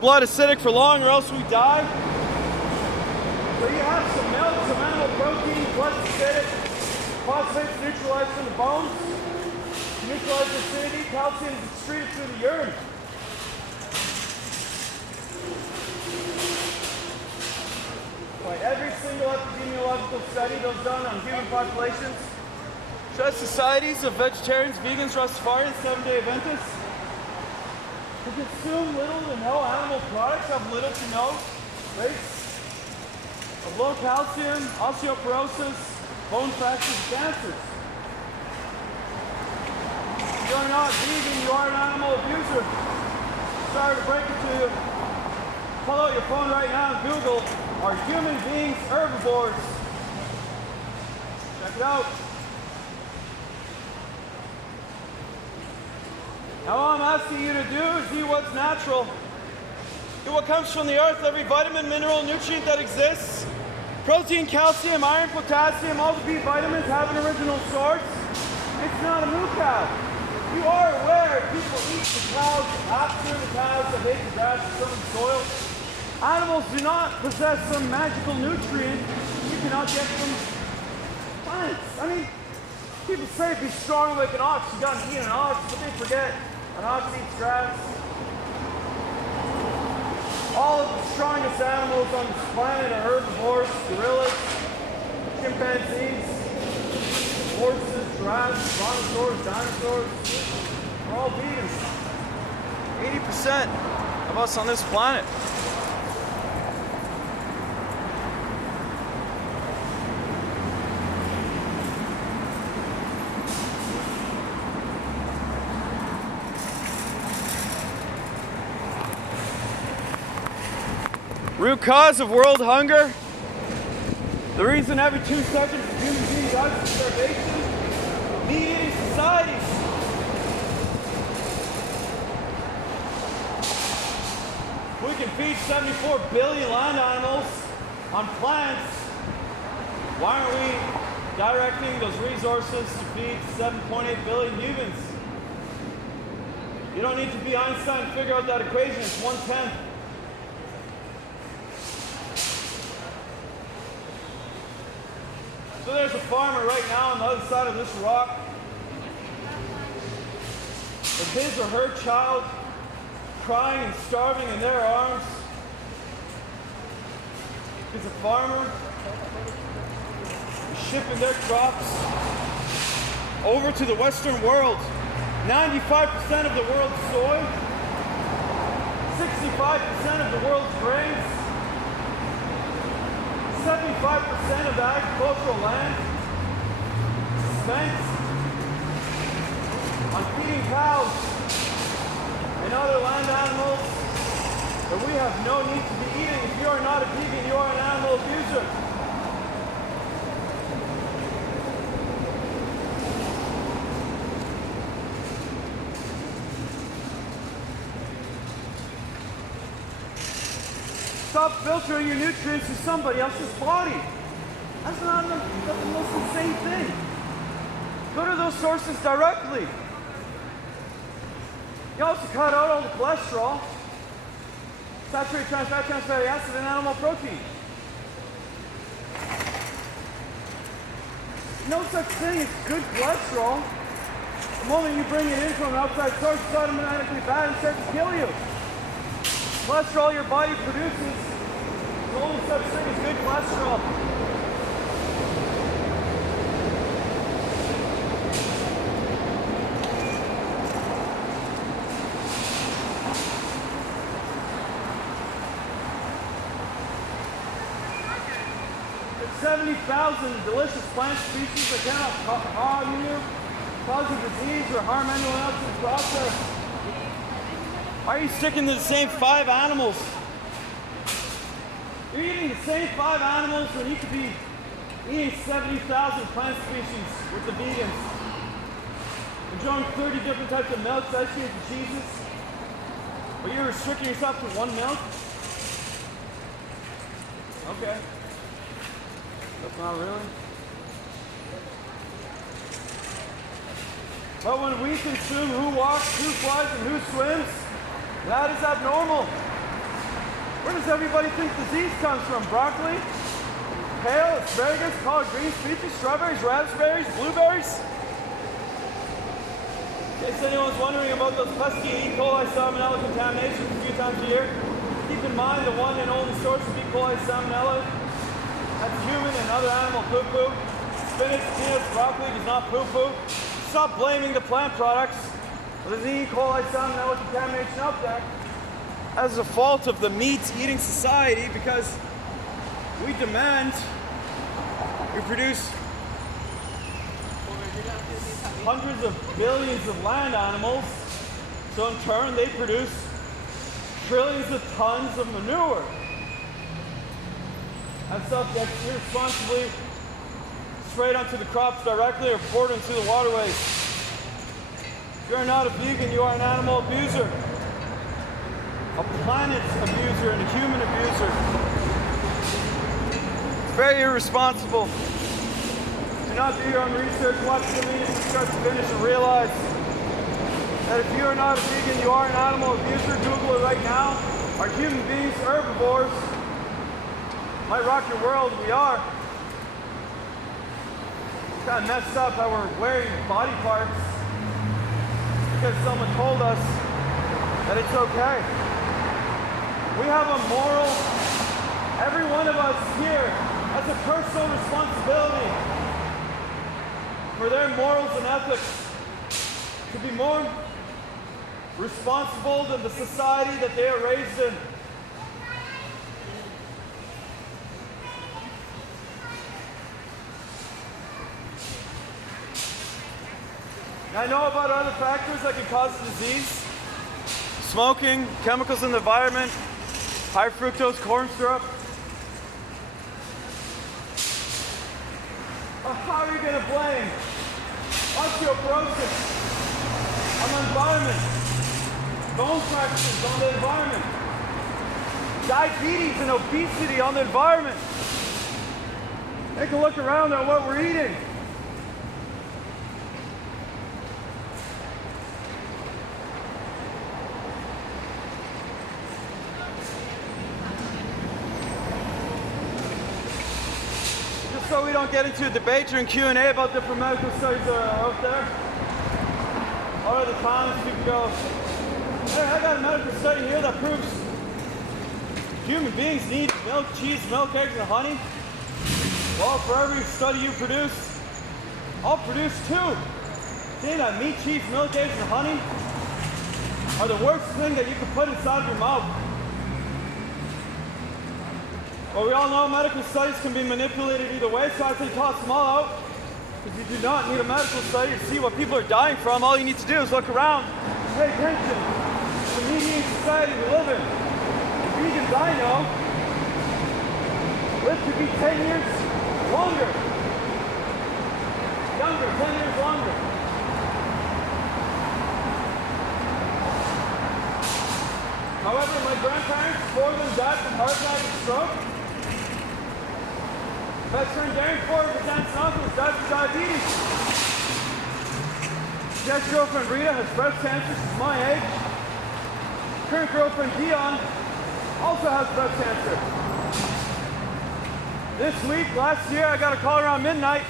blood acidic for long or else we die. So you have some milk, some animal protein, blood acidic, phosphates neutralized from the bones, neutralize the acidity, calcium is excreted through the urine. Like every single epidemiological study that was done on human populations shows societies of vegetarians, vegans, Rastafarians, Seventh-day Adventists who consume little to no animal products, have little to no rates of low calcium, osteoporosis, bone fractures, cancers. If you're not vegan, you are an animal abuser. Sorry to break it to you. Pull out your phone right now and Google, are human beings herbivores? Check it out. Now all I'm asking you to do is eat what's natural. Eat what comes from the earth, every vitamin, mineral, nutrient that exists. Protein, calcium, iron, potassium, all the B vitamins have an original source. It's not a moo cow. You are aware people eat the cows after the cows have ate the grass and some of the soil. Animals do not possess some magical nutrient you cannot get from plants. I mean, people say be strong like an ox, you gotta eat an ox, but they forget an ox eats grass. All of the strongest animals on this planet are herbivores, gorillas, chimpanzees, horses, giraffes, brontosaurs, dinosaurs. We're all vegans. 80% of us on this planet. Root cause of world hunger. The reason every 2 seconds a human being dies is starvation. Meat-eating societies. We can feed 74 billion land animals on plants. Why aren't we directing those resources to feed 7.8 billion humans? You don't need to be Einstein to figure out that equation. It's 1/10. So there's a farmer right now on the other side of this rock. With his or her child crying and starving in their arms. Because a farmer is shipping their crops over to the Western world. 95% of the world's soy, 65% of the world's grains, 75% of the agricultural land spent on feeding cows and other land animals that we have no need to be eating. If you are not a vegan, you are an animal abuser. Stop filtering your nutrients through somebody else's body. That's not the most insane thing. Go to those sources directly. You also cut out all the cholesterol, saturated trans fat, trans fatty acid, and animal protein. No such thing as good cholesterol. The moment you bring it in from an outside source, it's automatically bad and starts to kill you. Cholesterol your body produces, the only such thing as good cholesterol. 70,000 delicious plant species that cannot harm you, cause you disease, or harm anyone else in the process. Why are you sticking to the same 5 animals? You're eating the same 5 animals when you could be eating 70,000 plant species with the vegans. Enjoying 30 different types of milks, ice creams, and cheeses. But you're restricting yourself to 1 milk? Okay. That's not really. But when we consume who walks, who flies, and who swims, that is abnormal. does everybody think disease comes from? Broccoli, kale, asparagus, collard greens, peaches, strawberries, raspberries, blueberries? In case anyone's wondering about those pesky E. coli salmonella contaminations a few times a year, keep in mind the one and only source of E. coli salmonella, that's human and other animal poo-poo. Spinach, peanuts, broccoli does not poo-poo. Stop blaming the plant products. There's an E. coli salmonella contamination out there as a fault of the meat-eating society because we demand, we produce hundreds of billions of land animals, so in turn they produce trillions of tons of manure. That stuff gets irresponsibly sprayed onto the crops directly or poured into the waterways. If you're not a vegan, you are an animal abuser, a planet abuser, and a human abuser. It's very irresponsible. Do not do your own research, watch the meeting from start to finish and realize that if you are not a vegan, you are an animal abuser. Google it right now. Are human beings herbivores? Might rock your world, we are. It's kind of messed up how we're wearing body parts because someone told us that it's okay. We have a moral, every one of us here has a personal responsibility for their morals and ethics to be more responsible than the society that they are raised in. I know about other factors that can cause disease. Smoking, chemicals in the environment, high fructose corn syrup. How are you going to blame osteoporosis on the environment, bone fractures on the environment, diabetes and obesity on the environment? Take a look around at what we're eating. So we don't get into a debate during Q&A about different medical studies that are out there. A lot of the times people go, hey, I got a medical study here that proves human beings need milk, cheese, milk, eggs, and honey. Well, for every study you produce, I'll produce two. Saying that meat, cheese, milk, eggs, and honey are the worst thing that you can put inside of your mouth. Well, we all know medical studies can be manipulated either way, so I say toss them all out. Because you do not need a medical study to see what people are dying from. All you need to do is look around, pay attention to the meat-eating society we live in. The vegans I know live to be 10 years longer. Younger, 10 years longer. However, my grandparents, four of them died from heart attack and stroke. Best friend Darren, 4 of his aunts and uncles died from diabetes. Jeff's girlfriend Rita has breast cancer, she's my age. Current girlfriend Dion also has breast cancer. This week, last year, I got a call around midnight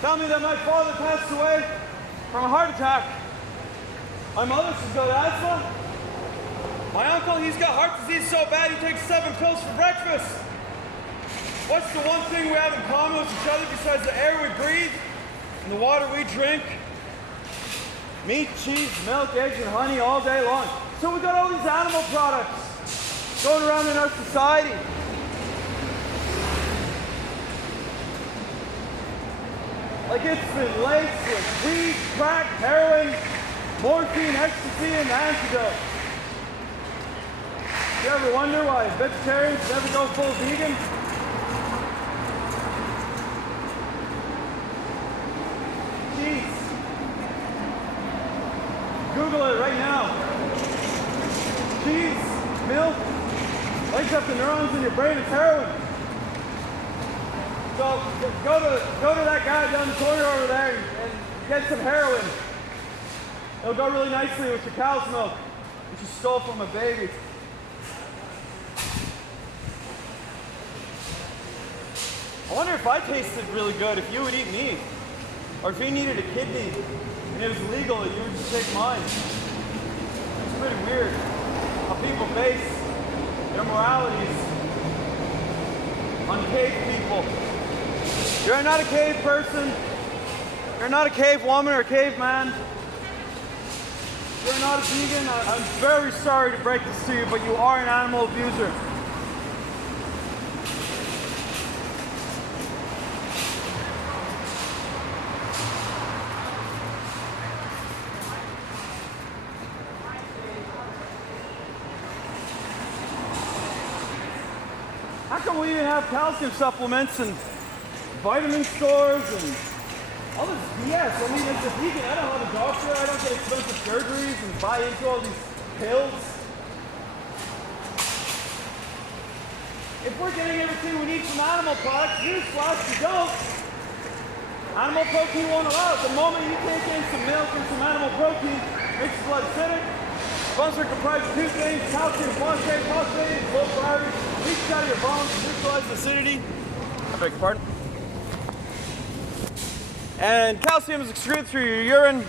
telling me that my father passed away from a heart attack. My mother, she's got asthma. My uncle, he's got heart disease so bad he takes 7 pills for breakfast. What's the one thing we have in common with each other besides the air we breathe and the water we drink? Meat, cheese, milk, eggs, and honey all day long. So we got all these animal products going around in our society. Like it's been laced with weed, crack, heroin, morphine, ecstasy, and antidote. You ever wonder why vegetarians never go full vegan? Cheese. Google it right now. Cheese, milk, wakes up the neurons in your brain, it's heroin. So go to that guy down the corner over there and get some heroin. It'll go really nicely with your cow's milk, which you stole from a baby. wonder if I tasted really good, if you would eat me. Or if you needed a kidney and it was legal, you would just take mine. It's pretty weird how people base their moralities on cave people. You're not a cave person. You're not a cave woman or a caveman. You're not a vegan. I'm very sorry to break this to you, but you are an animal abuser. How come we even have calcium supplements and vitamin stores and all this BS? I mean, as a vegan, I don't have a doctor, I don't get expensive surgeries and buy into all these pills. If we're getting everything we need from animal products, newsflash, you don't. Animal protein won't allow it. The moment you take in some milk and some animal protein, makes your blood acidic. Bones are comprised of two things: calcium, phosphate, low priority, leaks out of your bones, neutralizes acidity. I beg your pardon. And calcium is excreted through your urine.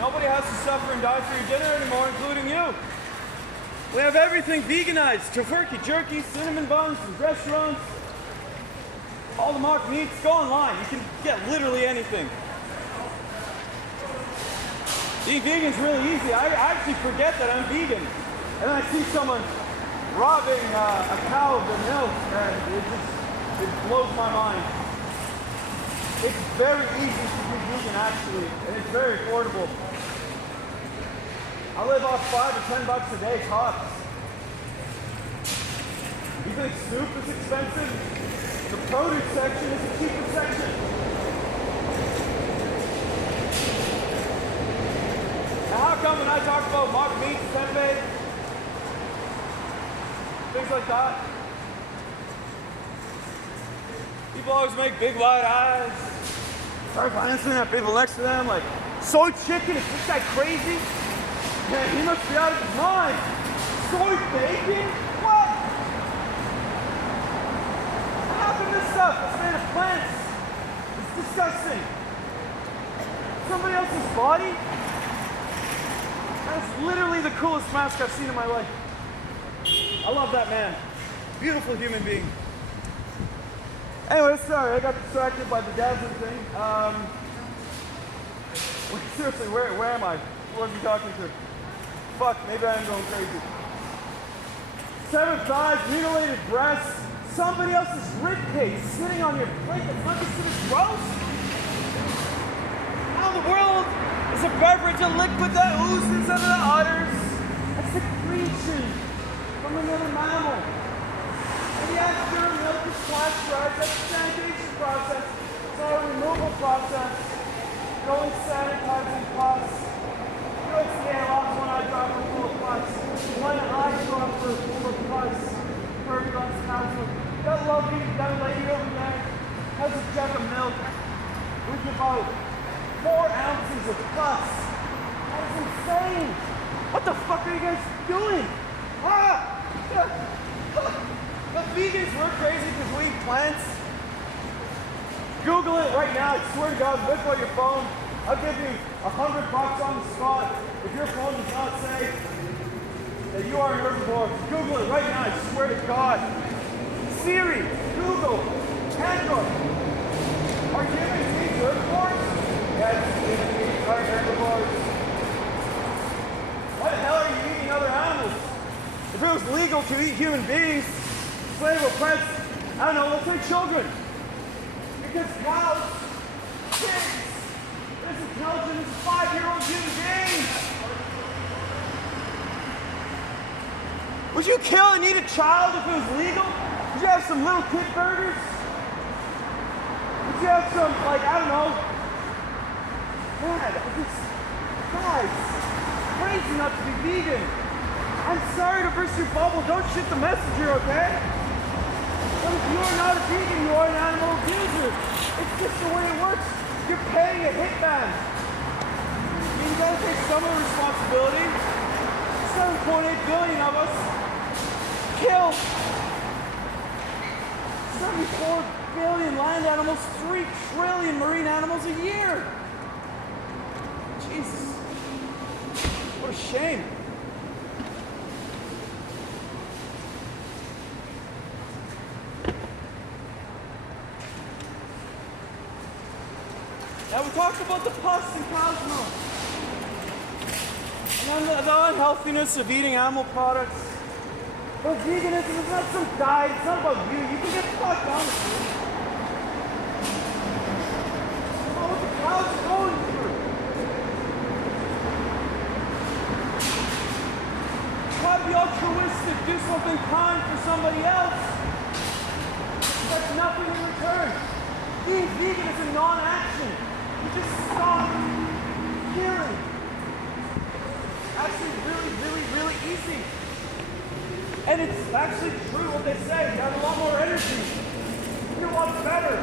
Nobody has to suffer and die for your dinner anymore, including you. We have everything veganized: Yourofsky jerky, cinnamon buns from restaurants, all the mock meats. Go online, you can get literally anything. Being vegan is really easy. I actually forget that I'm vegan. And then I see someone robbing a cow of their milk, and it blows my mind. It's very easy to be vegan, actually, and it's very affordable. I live off $5 or $10 a day tops. You think soup is expensive? The produce section is the cheapest section. Now how come when I talk about mock meats, tempeh, things like that, people always make big wide eyes, start glancing at people next to them like, soy chicken, is this guy crazy? Man, he must be out of his mind. Soy bacon? What? Half of this stuff is made of plants. It's disgusting. Somebody else's body? That's literally the coolest mask I've seen in my life. I love that man. Beautiful human being. Anyway, sorry, I got distracted by the dazzling thing. Seriously, where am I? Who are you talking to? Fuck, maybe I am going crazy. Severed thighs, mutilated breasts, somebody else's rib cage sitting on your plate that's not considered gross? How in the world is a beverage a liquid that oozes out of the udders? A secretion from another mammal. And yet, your milk is pasteurized. That's a sanitation process. It's not a removal process. Go and sanitizing costs. USDA lost one eye dropper full of pus. One eye dropper full of pus. Perfect on council. That lovely, that lady over there has a jug of milk with about 4 ounces of pus. That is insane. What the fuck are you guys doing? But vegans, we're crazy because we eat plants. Google it right now. I swear to God, whip out your phone. I'll give you $100 on the spot if your phone does not say that you are an herbivore. Google it right now. I swear to God. Siri, Google, Android. Are human beings herbivores? Yes, human beings are herbivores. Why the hell are you eating other animals? If it was legal to eat human beings, slave oppressed, I don't know, let's say children. Because cows, kids, this intelligent as a 5-year-old human being. Would you kill and eat a child if it was legal? Would you have some little kid burgers? Would you have some, like, I don't know. Man, guys, crazy not to be vegan. I'm sorry to burst your bubble. Don't shit the messenger, okay? But if you are not a vegan, you are an animal abuser. It's just the way it works. You're paying a hitman. gotta take some of the responsibility. 7.8 billion of us kill 74 billion land animals, 3 trillion marine animals a year. Jesus. What a shame. Now we talked about the pus in cow's milk. And then the unhealthiness of eating animal products. But veganism is not some diet, it's not about you. You can get fucked, honestly. It's about what the cows are going through. Try to be altruistic, do something kind for somebody else. Expect nothing in return. Being vegan is a non-action. You just stop hearing. Actually really easy. And it's actually true what they say. You have a lot more energy. You're a lot better.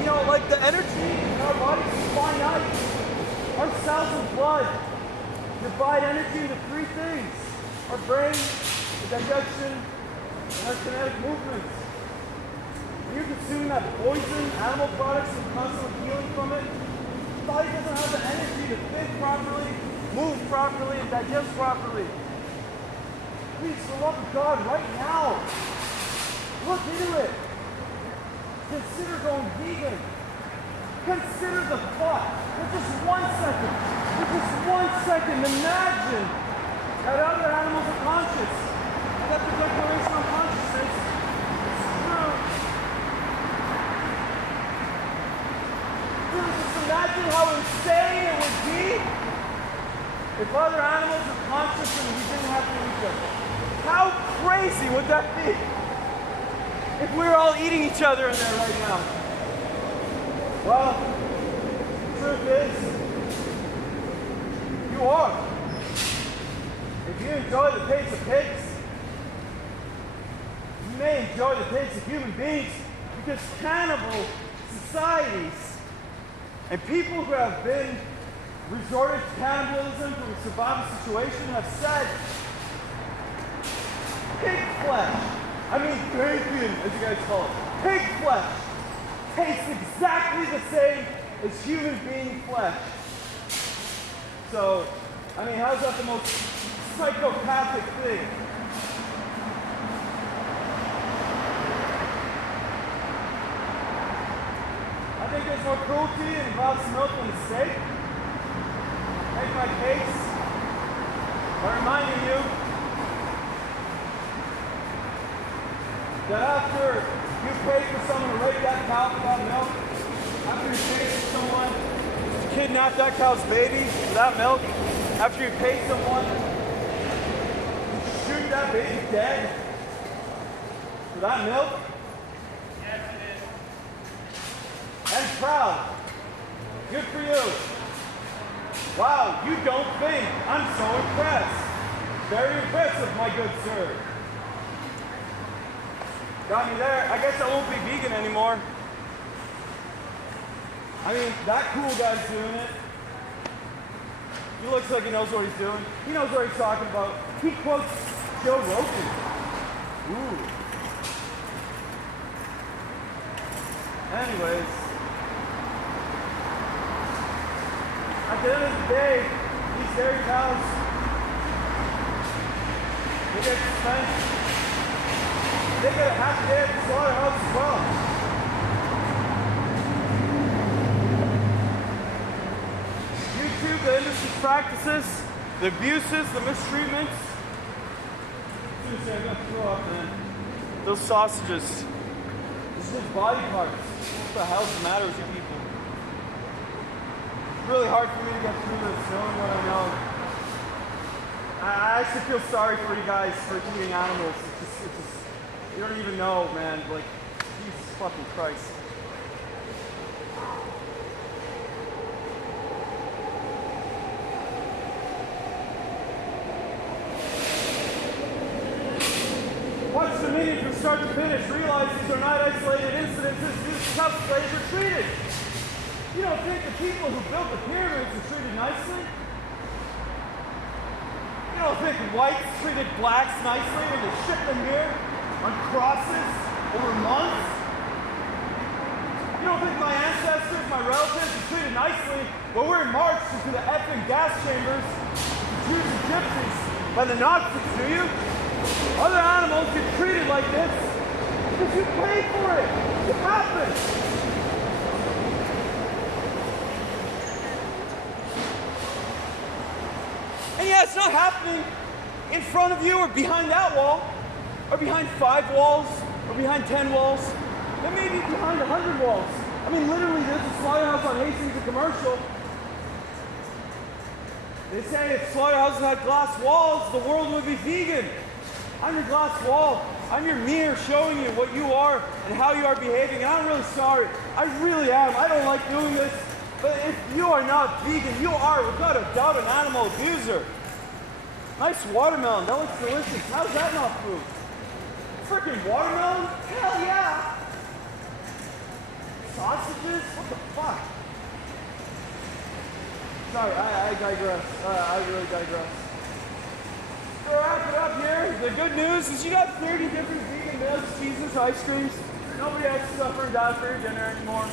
You know, like the energy in our bodies is finite. Our cells of blood divide energy into 3 things. Our brain, the digestion, and our kinetic movements. When you're consuming that poison, animal products, and constantly healing from it, the body doesn't have the energy to think properly, move properly, and digest properly. Please, for the love of God, right now, look into it. Consider going vegan. Consider the thought. For just 1 second. For just 1 second, imagine that other animals are conscious. And that the declaration of consciousness is true. Just imagine how insane it would be if other animals were conscious and we didn't have to eat them. How crazy would that be? If we were all eating each other in there right now. Well, the truth is, you are. If you enjoy the taste of pigs, you may enjoy the taste of human beings, because cannibal societies and people who have been resorted to cannibalism from a survival situation have said pig flesh, bacon, as you guys call it, pig flesh tastes exactly the same as human being flesh. So, how's that the most psychopathic thing? I think there's more cruelty in a glass of milk than a steak. Make my case by reminding you that after you pay for someone to rape that cow for that milk, after you pay for someone to kidnap that cow's baby for that milk, after you pay someone to shoot that baby dead for that milk, yes, it is. And proud. Good for you. Wow, you don't think. I'm so impressed. Very impressive, my good sir. Got me there. I guess I won't be vegan anymore. That cool guy's doing it. He looks like he knows what he's doing. He knows what he's talking about. He quotes Joe Rogan. Ooh. Anyways. At the end of the day, these dairy cows, they get spent. They get a happy day at the slaughterhouse as well. YouTube, the industry's practices, the abuses, the mistreatments. Seriously, I'm gonna throw up, man. Those sausages. This is just body parts. What the hell's the matter with you people? It's really hard for me to get through this, knowing what I know. I actually feel sorry for you guys for eating animals. It's just, you don't even know, man. Like, Jesus fucking Christ. Watch the meeting from start to finish. Realize these are not isolated incidences. These tough slaves are treated. You don't think the people who built the pyramids were treated nicely? You don't think whites treated blacks nicely when they shipped them here on crosses over months? You don't think my ancestors, my relatives, were treated nicely when we're marched into the effing gas chambers with the Jews and gypsies by the Nazis, do you? Other animals get treated like this because you paid for it. It happens. And yeah, it's not happening in front of you or behind that wall, or behind 5 walls, or behind 10 walls. It may be behind 100 walls. I mean, literally, there's a slaughterhouse on Hastings, a commercial. They say if slaughterhouses had glass walls, the world would be vegan. I'm your glass wall. I'm your mirror showing you what you are and how you are behaving. And I'm really sorry. I really am. I don't like doing this. But if you are not vegan, you are, without a doubt, an animal abuser. Nice watermelon. That looks delicious. How's that not food? Freaking watermelon? Hell yeah. Sausages? What the fuck? Sorry, I digress. I really digress. To wrap it up here, the good news is you got 30 different vegan meals, cheeses, ice creams. Nobody has to suffer and die for your dinner anymore.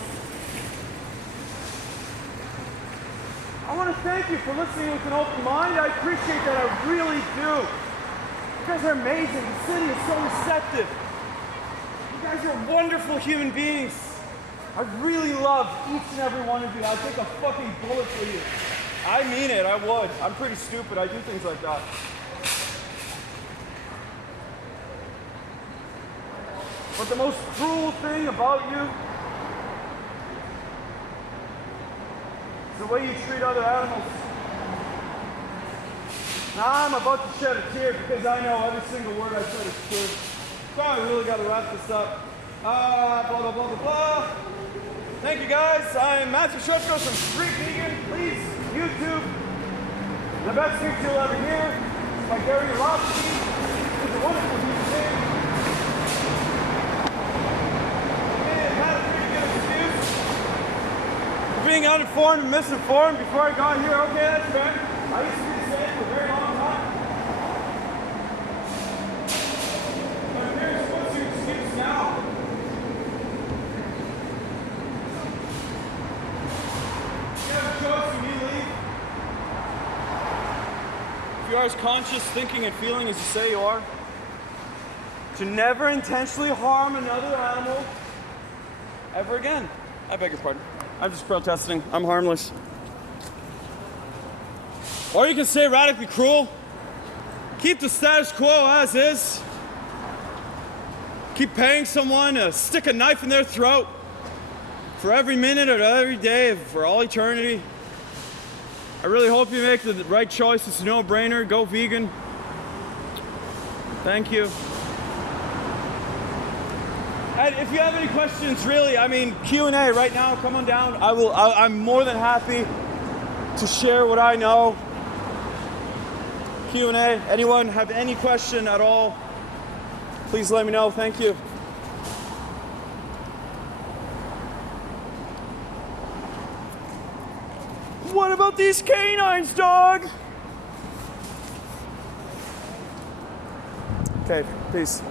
I want to thank you for listening with an open mind. I appreciate that, I really do. You guys are amazing. The city is so receptive. You guys are wonderful human beings. I really love each and every one of you. I'd take a fucking bullet for you. I mean it, I would. I'm pretty stupid, I do things like that. But the most cruel thing about you is the way you treat other animals. Now I'm about to shed a tear because I know every single word I said is true. So I really got to wrap this up. Blah, blah, blah, blah, blah. Thank you guys. I'm Matthew Yourofsky from Street Vegan. Please, YouTube. The best speech you'll ever hear is by Gary Yourofsky. He's a wonderful human being. And had a pretty good excuse for being uninformed and misinformed before I got here. Okay, that's fair. I used to be the same for a very long time. But here's what's your excuse now? If you are as conscious, thinking, and feeling as you say you are, to never intentionally harm another animal ever again. I beg your pardon. I'm just protesting. I'm harmless. Or you can say radically cruel. Keep the status quo as is. Keep paying someone to stick a knife in their throat for every minute or every day for all eternity. I really hope you make the right choice. It's a no-brainer. Go vegan. Thank you. And if you have any questions, really, I mean, Q&A right now, come on down. I'm more than happy to share what I know. Q&A. Anyone have any question at all? Please let me know. Thank you. What about these canines, dog? Okay, peace.